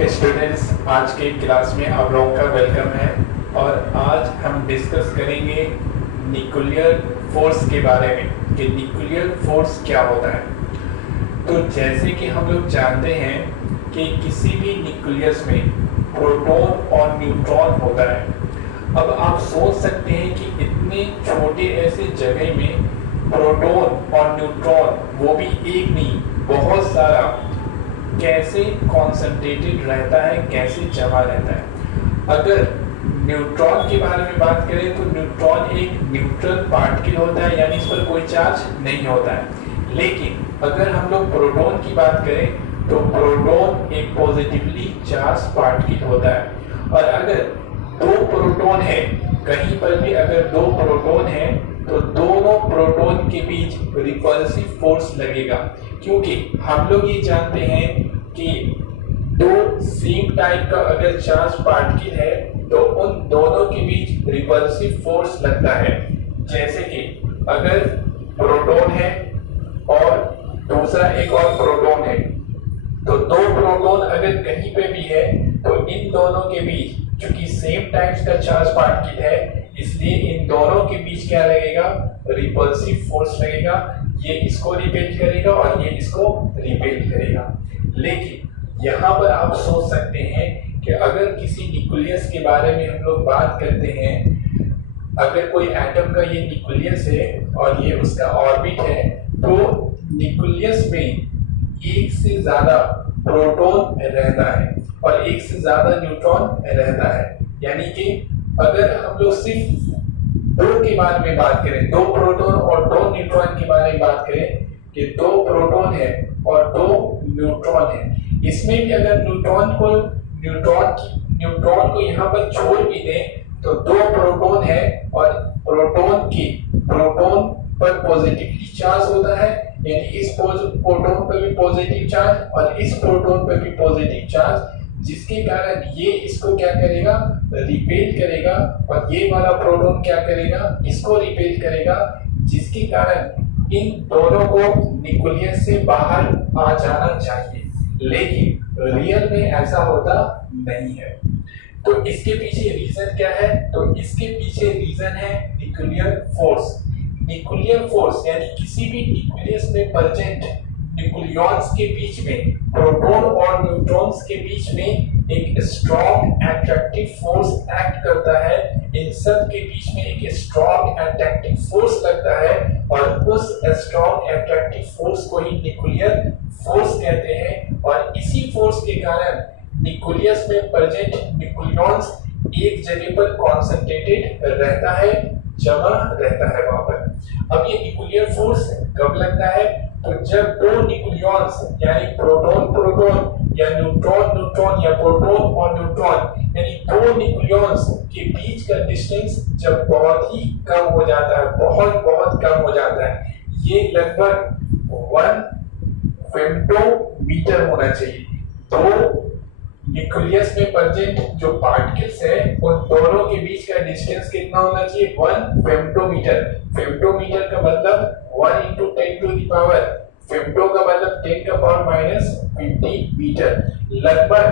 Students, आज के class में आप लोगों का वेलकम है और आज हम डिस्कस करेंगे न्यूक्लियर फोर्स के बारे में कि न्यूक्लियर फोर्स क्या होता है। तो जैसे कि हम लोग जानते हैं कि किसी भी न्यूक्लियस में प्रोटॉन और न्यूट्रॉन होता है। अब आप सोच सकते हैं कि इतने छोटे ऐसे जगह में प्रोटॉन और न्यूट्रॉन, वो भी एक नहीं बहुत सारा, कैसे कॉन्सेंट्रेटेड रहता है, कैसे जमा रहता है। अगर न्यूट्रॉन के बारे में बात करें तो न्यूट्रॉन एक न्यूट्रल पार्टिकल होता है, यानी इस पर कोई चार्ज नहीं होता है। लेकिन अगर हम लोग प्रोटॉन की बात करें तो प्रोटॉन एक पॉजिटिवली चार्ज पार्टिकल होता है। और अगर दो प्रोटॉन है, कहीं पर भी अगर दो प्रोटॉन है तो दोनों प्रोटॉन के बीच रिपल्सिव फोर्स लगेगा, क्योंकि हम लोग ये जानते हैं कि दो सेम टाइप का अगर चार्ज पार्टिकल है तो उन दोनों के बीच रिपल्सिव फोर्स लगता है। जैसे कि अगर प्रोटॉन है और दूसरा एक और प्रोटॉन है, तो दो प्रोटॉन अगर कहीं पे भी है तो इन दोनों के बीच, क्योंकि सेम टाइप्स का चार्ज पार्टिकल है, इसलिए इन दोनों के बीच क्या लगेगा, रिपल्सिव फोर्स लगेगा। ये इसको रिपेल करेगा और ये इसको रिपेल करेगा। लेकिन यहाँ पर आप सोच सकते हैं कि अगर किसी न्यूक्लियस के बारे में हम लोग बात करते हैं, अगर कोई एटम का ये न्यूक्लियस है और ये उसका ऑर्बिट है, तो न्यूक्लियस में एक से ज्यादा प्रोटॉन रहता है और एक से ज्यादा न्यूट्रॉन रहता है। यानी कि अगर हम लोग सिर्फ दो के बारे में बात करें, दो प्रोटॉन और दो न्यूट्रॉन के बारे में बात करें कि दो प्रोटॉन है और दो न्यूट्रॉन है, इसमें भी अगर न्यूट्रॉन को यहाँ पर छोड़ भी दें तो दो प्रोटॉन है और प्रोटॉन पर पॉजिटिवली चार्ज होता है, यानी इस प्रोटॉन पर भी पॉजिटिव चार्ज और इस प्रोटॉन पर भी पॉजिटिव चार्ज, जिसके कारण ये इसको क्या करेगा, रिपेल करेगा, और ये वाला प्रोटॉन क्या करेगा, इसको रिपेल करेगा, जिसके कारण इन दोनों को न्यूक्लियस से बाहर आ जाना चाहिए। लेकिन रियल में ऐसा होता नहीं है। तो इसके पीछे रीजन क्या है? तो इसके पीछे रीजन है न्यूक्लियर फोर्स। न्यूक्लियर फोर्स यानी किसी भी न्यूक्लियस में प्रेजेंट न्यूक्लियॉन्स के बीच में, प्रोटॉन और न्यूट्रॉन्स के बीच में एक स्ट्रॉन्ग अट्रैक्टिव फोर्स एक्ट करता है। इन सब के बीच में एक स्ट्रॉन्ग अट्रैक्टिव फोर्स लगता है और उस स्ट्रॉन्ग अट्रैक्टिव फोर्स को ही न्यूक्लियर फोर्स कहते हैं। और इसी फोर्स के कारण न्यूक्लियस में प्रेजेंट न्यूक्लियॉन्स एक जगह पर कॉन्सेंट्रेटेड रहता है, जमा रहता है वहां पर। अब ये न्यूक्लियर फोर्स कब लगता है? तो जब दो न्यूक्लियॉन्स यानी प्रोटॉन या न्यूट्रॉन या प्रोटॉन और न्यूट्रॉन यानी दो न्यूक्लियॉन्स के बीच का डिस्टेंस जब बहुत ही कम हो जाता है, बहुत कम हो जाता है, ये लगभग 1 फेम्टोमीटर होना चाहिए। तो न्यूक्लियस में प्रेजेंट जो पार्टिकल्स है उन दोनों के बीच का डिस्टेंस कितना होना चाहिए? 1 फेम्टोमीटर। फेम्टोमीटर का मतलब 1 into 10 to the power, femto का मतलब 10 का पावर -50 मीटर। लगभग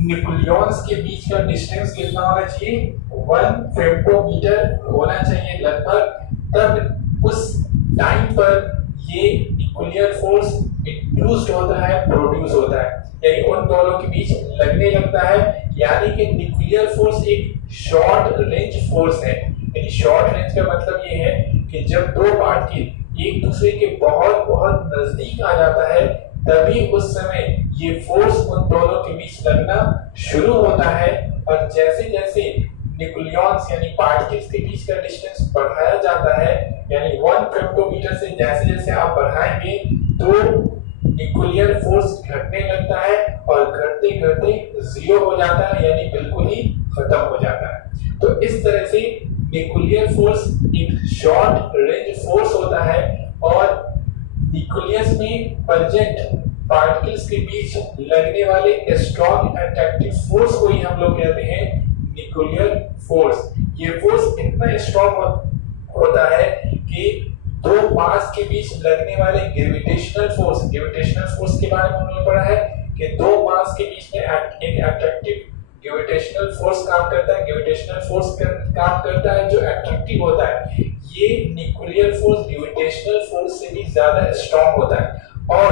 न्यूक्लियॉन्स के बीच का डिस्टेंस कितना होना चाहिए? 1 फेम्टोमीटर होना चाहिए लगभग। तब उस टाइम पर ये न्यूक्लियर फोर्स इंड्यूस्ड होता है, प्रोड्यूस होता है, यानी उन दोनों के बीच लगने लगता है। यानी कि न्यूक्लियर फोर्स एक शॉर्ट रेंज फोर्स है। यानी शॉर्ट रेंज का मतलब ये है कि जब दो पार्टिकल एक दूसरे के बहुत नजदीक आ जाता है, तभी उस समय ये फोर्स उन दोनों के बीच लगना शुरू होता है। और जैसे जैसे न्यूक्लियॉन्स यानी पार्टिकल्स के बीच का डिस्टेंस बढ़ाया जाता है, यानी 1 फेम्टोमीटर से जैसे जैसे आप बढ़ाएंगे तो न्यूक्लियर फोर्स घटने लगता है और घटते घटते 0 हो जाता है, यानी बिल्कुल ही खत्म हो जाता है। तो इस तरह से न्यूक्लियर फोर्स एक शॉर्ट रेंज फोर्स होता है और न्यूक्लियस में प्रेजेंट पार्टिकल्स के बीच लगने वाले स्ट्रॉन्ग अट्रैक्टिव फोर्स को ही हम लोग कहते हैं न्यूक्लियर फोर्स। ये फोर्स इतना स्ट्रॉन्ग होता है कि दो मास के बीच लगने वाले ग्रेविटेशनल फोर्स के बारे में हमने पढ़ा है कि दो मास के बीच में एक अट्रैक्टिव ग्रेविटेशनल फोर्स काम करता है, ग्रेविटेशनल फोर्स काम करता है जो अट्रैक्टिव होता है। ये न्यूक्लियर फोर्स ग्रेविटेशनल फोर्स से भी ज्यादा स्ट्रांग होता है और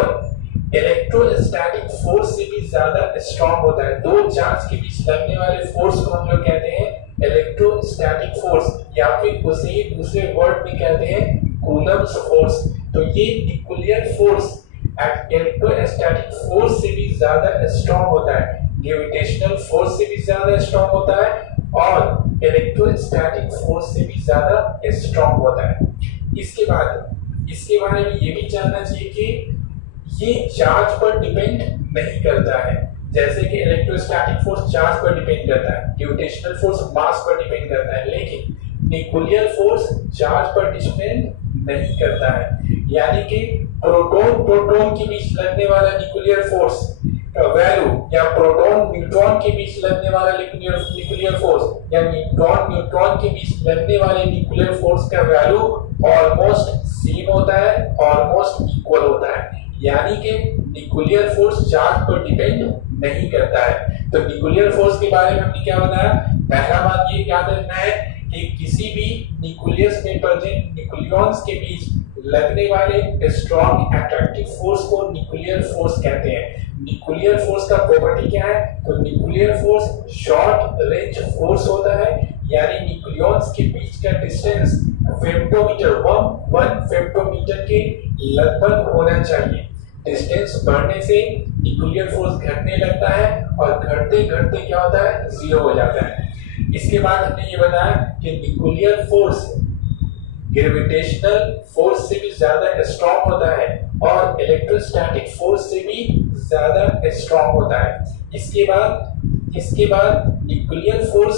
इलेक्ट्रोस्टैटिक फोर्स से भी ज्यादा स्ट्रांग होता है। दो चार्ज के बीच लगने वाले फोर्स को हम लोग कहते हैं इलेक्ट्रोस्टैटिक फोर्स, या फिर उसे ही दूसरे वर्ड में कहते हैं कूलम्ब्स फोर्स। तो ये न्यूक्लियर फोर्स इलेक्ट्रोस्टैटिक फोर्स से भी ज्यादा स्ट्रांग होता है, ग्रेविटेशनल फोर्स से भी ज्यादा स्ट्रांग होता है और इलेक्ट्रोस्टैटिक फोर्स से भी ज्यादा स्ट्रांग होता है। इसके बाद इसके बारे में ये भी जानना चाहिए कि ये चार्ज पर डिपेंड नहीं करता है, जैसे कि इलेक्ट्रोस्टैटिक फोर्स चार्ज पर डिपेंड करता है, ग्रेविटेशनल फोर्स मास पर डिपेंड करता है, लेकिन न्यूक्लियर फोर्स चार्ज पर डिपेंड नहीं करता है। यानी कि प्रोटॉन प्रोटॉन के बीच लगने वाला न्यूक्लियर फोर्स का वैल्यू या प्रोटॉन न्यूट्रॉन के बीच लगने वाला न्यूक्लियर फोर्स या न्यूट्रॉन न्यूट्रॉन के बीच लगने वाले न्यूक्लियर फोर्स का वैल्यू ऑलमोस्ट सेम होता है, ऑलमोस्ट इक्वल होता है। यानी कि न्यूक्लियर फोर्स चार्ज पर डिपेंड नहीं करता है। तो न्यूक्लियर फोर्स के बारे में हमने क्या बताया? पहला बात ये याद रखना है कि किसी भी न्यूक्लियस में प्रेजेंट न्यूक्लियॉन्स के बीच लगने वाले स्ट्रॉन्ग अट्रैक्टिव फोर्स को न्यूक्लियर फोर्स कहते हैं। न्यूक्लियर फोर्स का प्रॉपर्टी क्या है? तो nuclear force short range force होता है, यानी न्यूक्लियॉन्स के बीच का डिस्टेंस फेम्टोमीटर 1 फेम्टोमीटर के लगभग होना चाहिए। डिस्टेंस बढ़ने से न्यूक्लियर फोर्स घटने लगता है और घटते घटते क्या होता है? जीरो हो जाता है। इसके बाद हमने ये बताया कि न्यूक्लियर फोर्स ग्रेविटेशनल फोर्स से भी ज्यादा स्ट्रांग होता है और इलेक्ट्रोस्टैटिक फोर्स से भी ज्यादा स्ट्रांग होता है। इसके बाद न्यूक्लियर फोर्स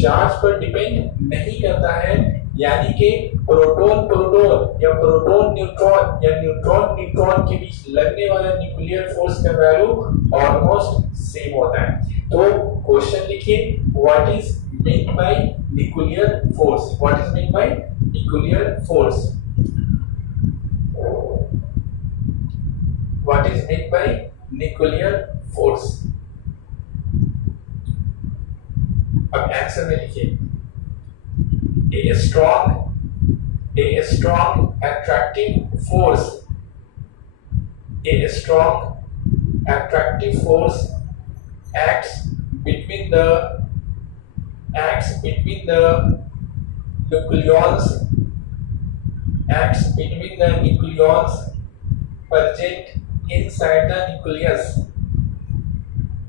चार्ज पर डिपेंड नहीं करता है, यानी कि प्रोटॉन प्रोटॉन या प्रोटॉन न्यूट्रॉन या न्यूट्रॉन न्यूट्रॉन के बीच लगने वाला न्यूक्लियर फोर्स का वैल्यू ऑलमोस्ट सेम होता है। तो क्वेश्चन लिखिए, what is meant by nuclear force? What is meant by nuclear force? What is meant by nuclear force? अब आंसर में लिखिए, a strong attractive force, a strong attractive force acts between the nucleons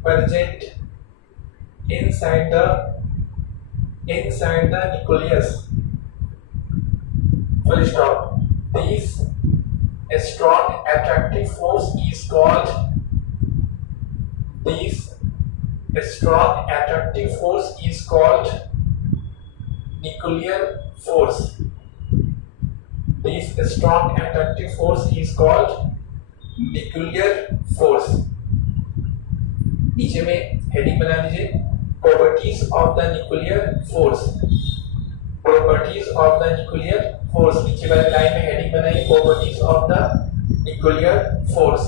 present inside the nucleus, full stop. This strong attractive force is called nuclear force. This strong attractive force is called nuclear force. नीचे में heading बना लीजिए, properties of the nuclear force. Properties of the nuclear force, नीचे वाले line में heading बनाइए, properties of the nuclear force.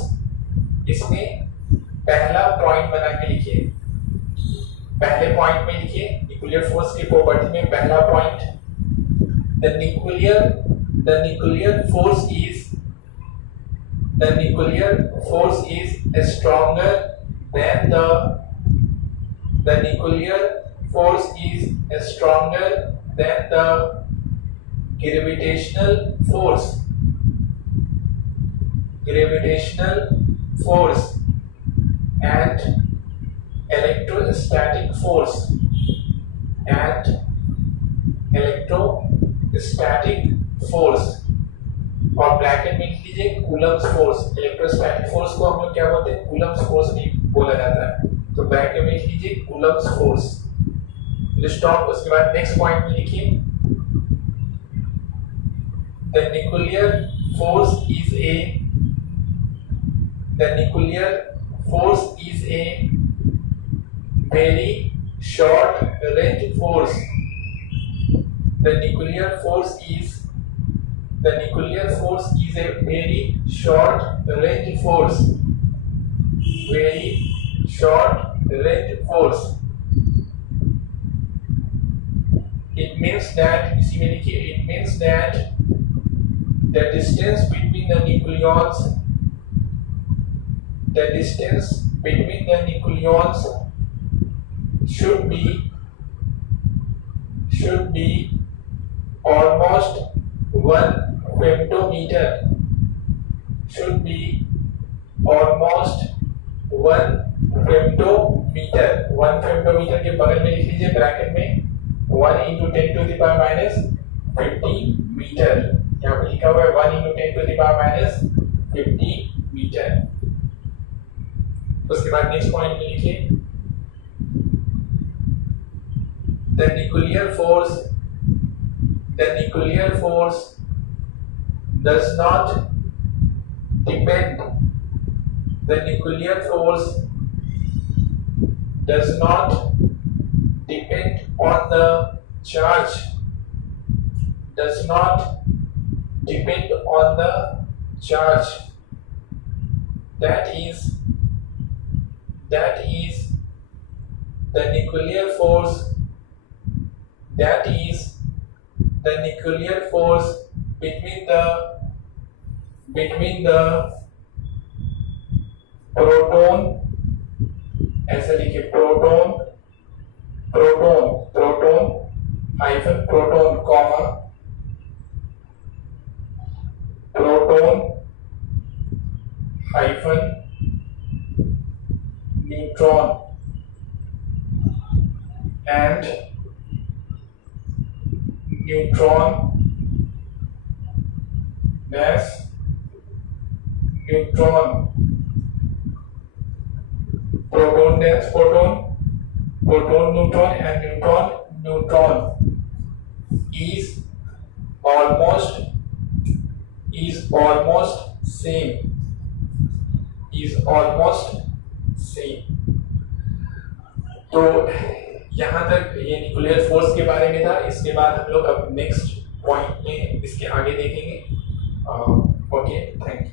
इसमें पहला पॉइंट बना के लिखिए, पहले पॉइंट में लिखिए न्यूक्लियर फोर्स की प्रॉपर्टी में पहला point, the nuclear force is stronger than the nuclear force is stronger than the gravitational force and electrostatic force और ब्रैकेट में लिख लीजिए कूलम्ब्स फोर्स। इलेक्ट्रोस्टैटिक फोर्स को हम लोग क्या बोलते हैं? कूलम्ब्स फोर्स भी बोला जाता है। तो ब्रैकेट में लिख लीजिए कूलम्ब्स फोर्स, स्टॉप। उसके बाद नेक्स्ट पॉइंट में लिखिए, the nuclear force is a very short range force. The nuclear force is a very short range force very short range force. It means that it means that the distance between the nucleons should be almost 1 femtometer. Should be almost 1 femtometer. 1 femtometer के बगल में लिख लीजिए bracket में 1 into 10 to the power minus 50 metre. यहाँ पे लिखा हुआ है 1 into 10 to the power minus 50 metre. उसके बाद नेक्स्ट पॉइंट में लिखिए the nuclear force does not depend on the charge. That is the nuclear force between the proton, ऐसा लिखिए proton hyphen proton comma proton hyphen neutron and neutron dash neutron proton dash proton neutron and neutron is almost same. तो यहाँ तक ये nuclear force के बारे में था. इसके बाद हम लोग अब नेक्स्ट पॉइंट में इसके आगे देखेंगे. Okay, thank you.